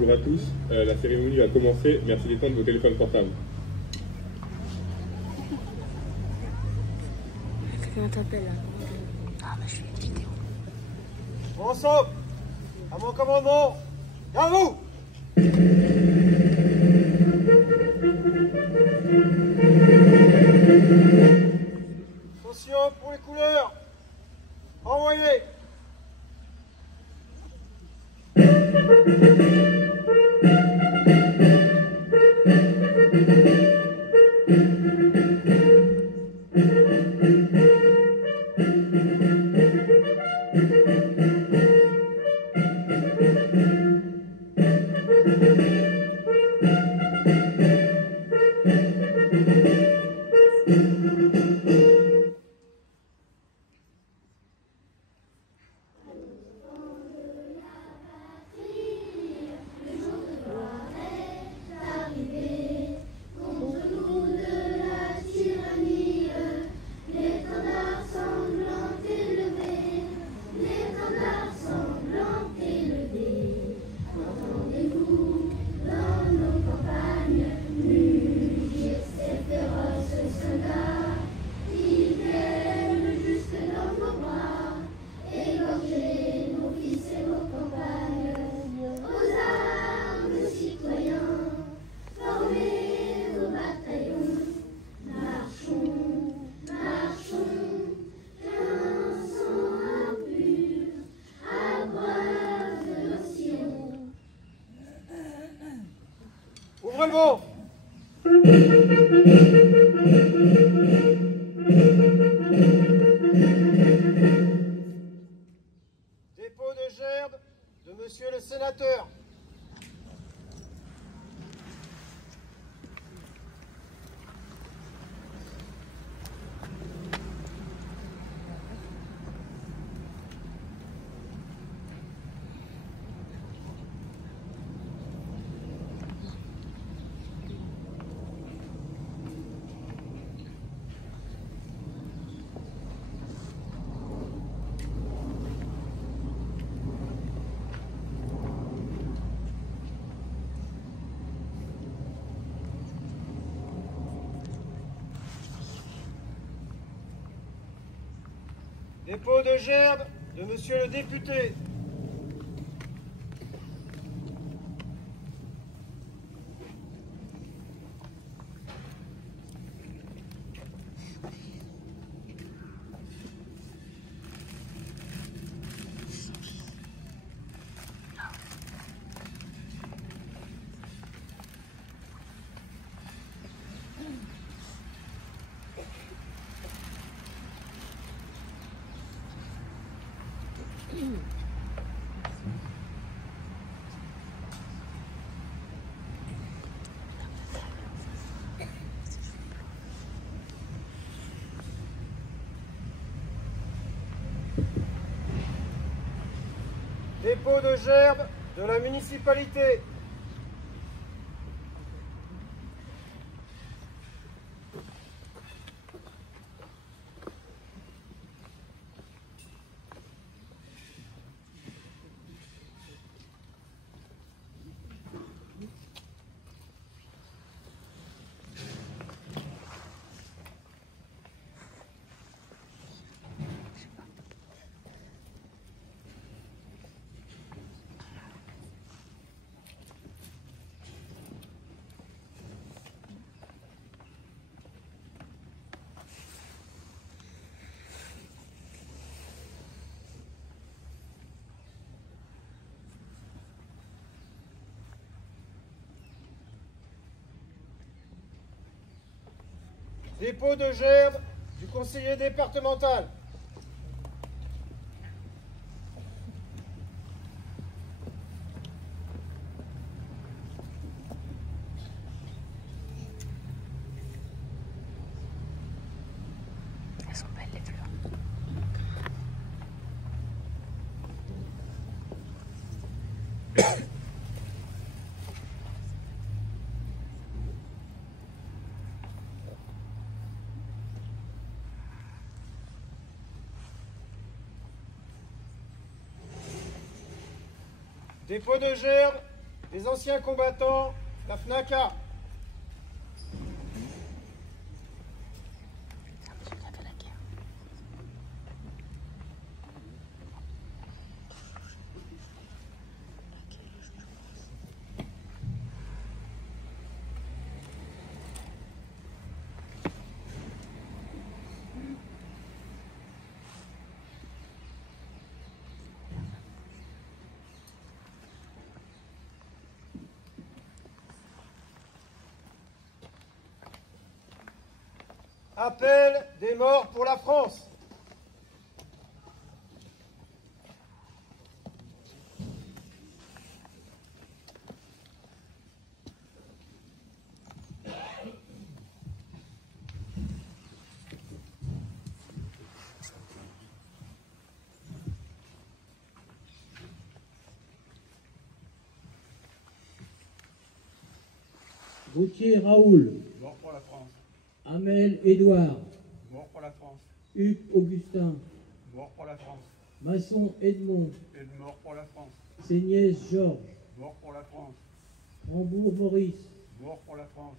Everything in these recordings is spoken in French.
bonjour à tous. La cérémonie va commencer. Merci d'éteindre vos téléphones portables. Comment t'appelles là? Ah bah je fais une vidéo. Ensemble, à mon commandement, et à vous! Attention pour les couleurs. Envoyez. Ouvrez le vent. Dépôt de gerbe de monsieur le sénateur. Dépôt de gerbe de monsieur le député. Dépôt de gerbe de la municipalité. Dépôt de gerbe du conseiller départemental. Elles sont belles les fleurs. Dépôt de gerbe Les anciens combattants, la FNACA. Appel des morts pour la France. Gauthier Raoul. Mort pour la France. Hamel Édouard. Mort pour la France. Hugues Augustin. Mort pour la France. Masson Edmond. Mort pour la France. Seignès Georges. Mort pour la France. Rambourg Maurice. Mort pour la France.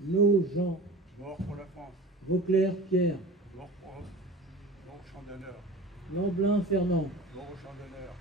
No Jean. Mort pour la France. Vauclair Pierre. Mort au champ d'honneur. Lamblin Fernand. Mort au champ d'honneur.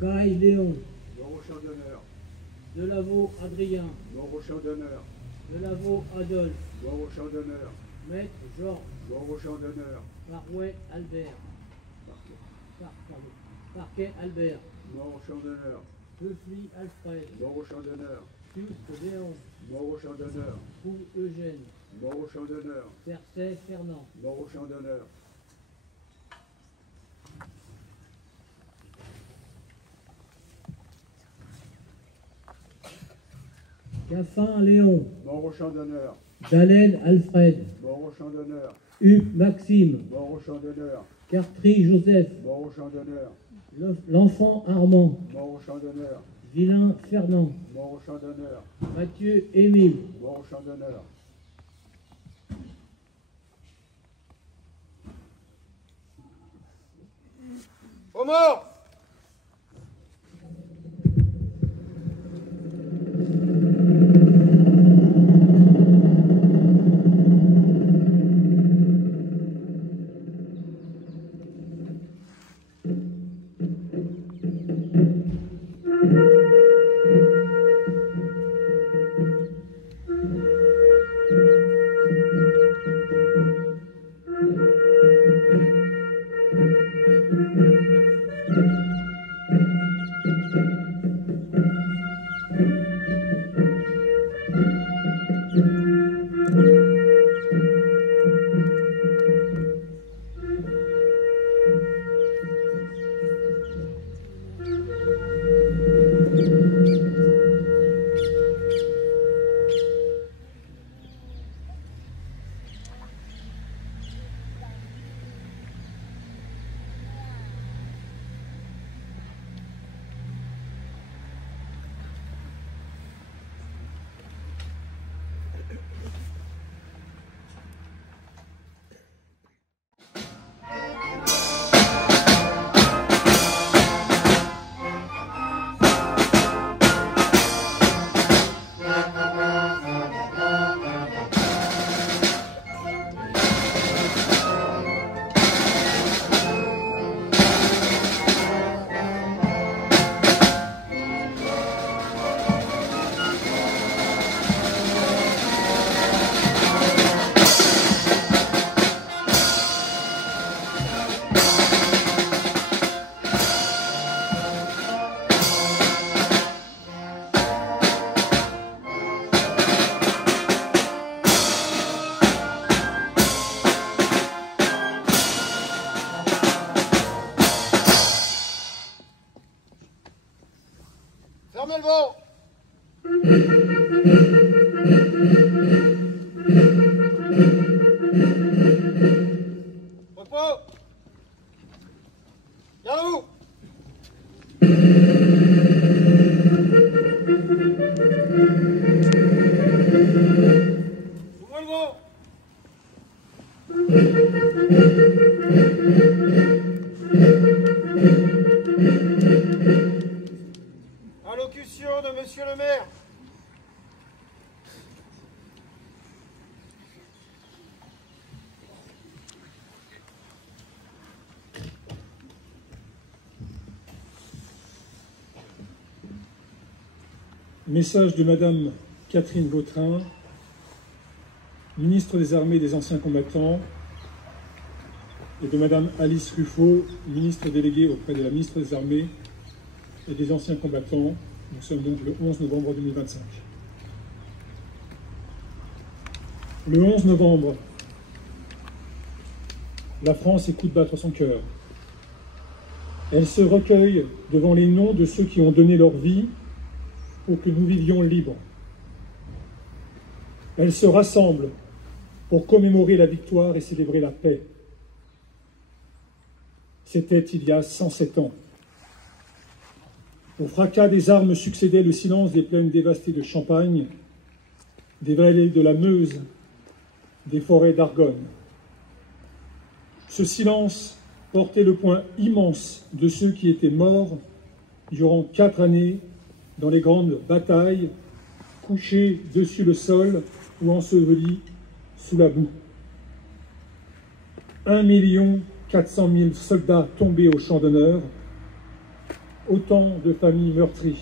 Caille Léon. Mort au champ d'honneur. Delaveau Adrien. Mort au champ d'honneur. Delaveau Adolphe. Mort au champ d'honneur. Maître Georges. Mort au champ d'honneur. Parouet Albert. Parquet Albert. Mort au champ d'honneur. Peufly Alfred. Mort au champ d'honneur. Juste Léon. Mort au champ d'honneur. Pou Eugène. Mort au champ d'honneur. Cercey Fernand. Mort au champ d'honneur. Caffin Léon. Mort au champ d'honneur. Dallène Alfred. Mort au champ d'honneur. Hugues Maxime. Mort au champ d'honneur. Cartry Joseph. Mort au champ d'honneur. L'enfant Armand. Mort au champ d'honneur. Vilain Fernand. Mort au champ d'honneur. Mathieu Émile. Mort au champ d'honneur. Aux morts. Fermez le vent. Repos. Gardez vous. Ouvrez le vent. Allocution de Monsieur le maire. Message de Madame Catherine Vautrin, ministre des Armées et des Anciens Combattants, et de Madame Alice Ruffo, ministre déléguée auprès de la ministre des Armées et des Anciens Combattants. Nous sommes donc le 11 novembre 2025. Le 11 novembre, la France écoute battre son cœur. Elle se recueille devant les noms de ceux qui ont donné leur vie pour que nous vivions libres. Elle se rassemble pour commémorer la victoire et célébrer la paix. C'était il y a 107 ans. Au fracas des armes succédait le silence des plaines dévastées de Champagne, des vallées de la Meuse, des forêts d'Argonne. Ce silence portait le poids immense de ceux qui étaient morts durant 4 années dans les grandes batailles, couchés dessus le sol ou ensevelis sous la boue. 1 400 000 soldats tombés au champ d'honneur, autant de familles meurtries,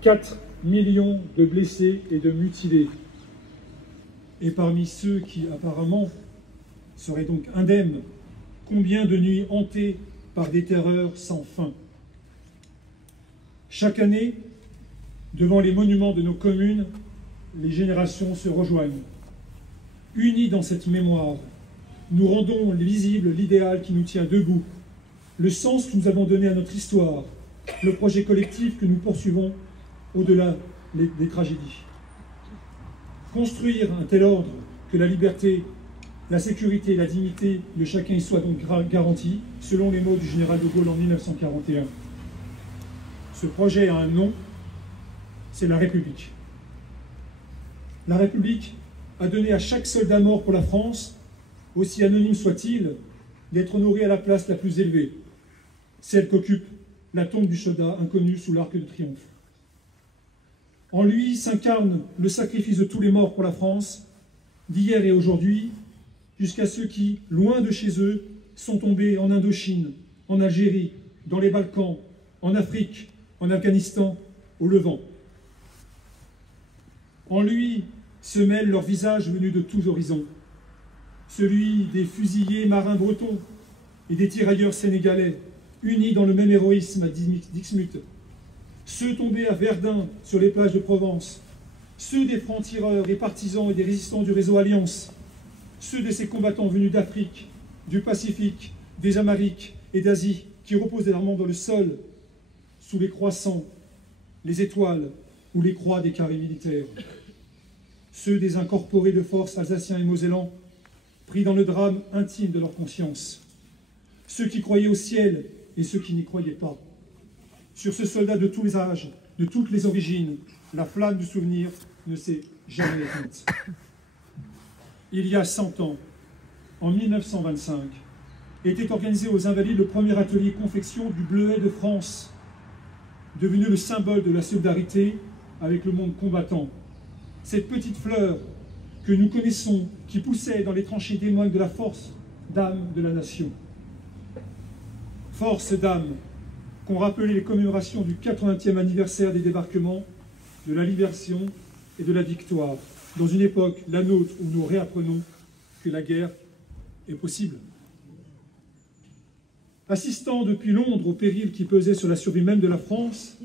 4 millions de blessés et de mutilés. Et parmi ceux qui apparemment seraient donc indemnes, combien de nuits hantées par des terreurs sans fin. Chaque année, devant les monuments de nos communes, les générations se rejoignent. Unis dans cette mémoire, nous rendons visible l'idéal qui nous tient debout, le sens que nous avons donné à notre histoire, le projet collectif que nous poursuivons au-delà des tragédies. Construire un tel ordre que la liberté, la sécurité et la dignité de chacun y soient donc garanties, selon les mots du général de Gaulle en 1941. Ce projet a un nom, c'est la République. La République a donné à chaque soldat mort pour la France, aussi anonyme soit-il, d'être honoré à la place la plus élevée, celle qu'occupe la tombe du soldat inconnu sous l'Arc de Triomphe. En lui s'incarne le sacrifice de tous les morts pour la France, d'hier et aujourd'hui, jusqu'à ceux qui, loin de chez eux, sont tombés en Indochine, en Algérie, dans les Balkans, en Afrique, en Afghanistan, au Levant. En lui se mêlent leurs visages venus de tous horizons, celui des fusillés marins bretons et des tirailleurs sénégalais, unis dans le même héroïsme à Dixmude, ceux tombés à Verdun sur les plages de Provence, ceux des francs-tireurs et partisans et des résistants du réseau Alliance, ceux de ces combattants venus d'Afrique, du Pacifique, des Amériques et d'Asie, qui reposent légèrement dans le sol, sous les croissants, les étoiles ou les croix des carrés militaires. Ceux des incorporés de force alsaciens et mosellans, pris dans le drame intime de leur conscience. Ceux qui croyaient au ciel et ceux qui n'y croyaient pas. Sur ce soldat de tous les âges, de toutes les origines, la flamme du souvenir ne s'est jamais éteinte. Il y a 100 ans, en 1925, était organisé aux Invalides le premier atelier confection du bleuet de France, devenu le symbole de la solidarité avec le monde combattant. Cette petite fleur que nous connaissons, qui poussait dans les tranchées, témoigne de la force d'âme de la nation. Force d'âme qu'ont rappelé les commémorations du 80e anniversaire des débarquements, de la libération et de la victoire, dans une époque, la nôtre, où nous réapprenons que la guerre est possible. Assistant depuis Londres au péril qui pesait sur la survie même de la France,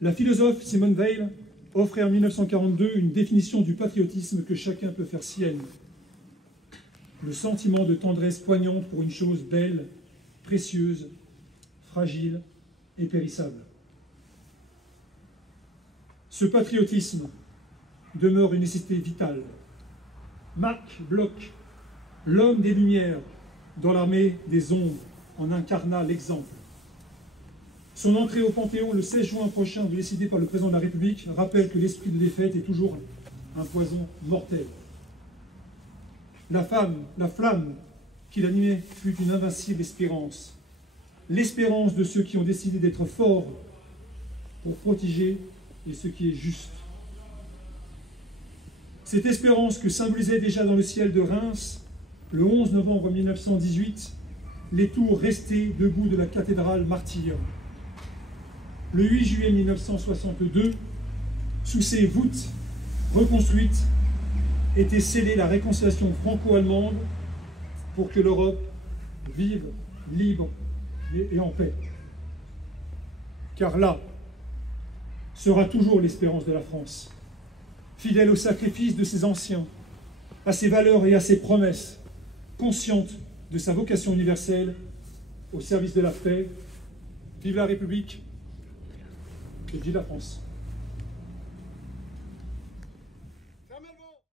la philosophe Simone Weil offrait en 1942 une définition du patriotisme que chacun peut faire sienne. Le sentiment de tendresse poignante pour une chose belle, précieuse, fragile et périssable. Ce patriotisme demeure une nécessité vitale. Marc Bloch, l'homme des Lumières, dans l'armée des ombres, en incarna l'exemple. Son entrée au Panthéon le 16 juin prochain, décidée par le président de la République, rappelle que l'esprit de défaite est toujours un poison mortel. la flamme qui l'animait fut une invincible espérance. L'espérance de ceux qui ont décidé d'être forts pour protéger ce qui est juste. Cette espérance que symbolisait déjà dans le ciel de Reims, le 11 novembre 1918, les tours restées debout de la cathédrale martyre. Le 8 juillet 1962, sous ces voûtes reconstruites, était scellée la réconciliation franco-allemande pour que l'Europe vive libre et en paix. Car là sera toujours l'espérance de la France, fidèle au sacrifice de ses anciens, à ses valeurs et à ses promesses, consciente de sa vocation universelle au service de la paix. Vive la République et vive la France. Fermez le vent.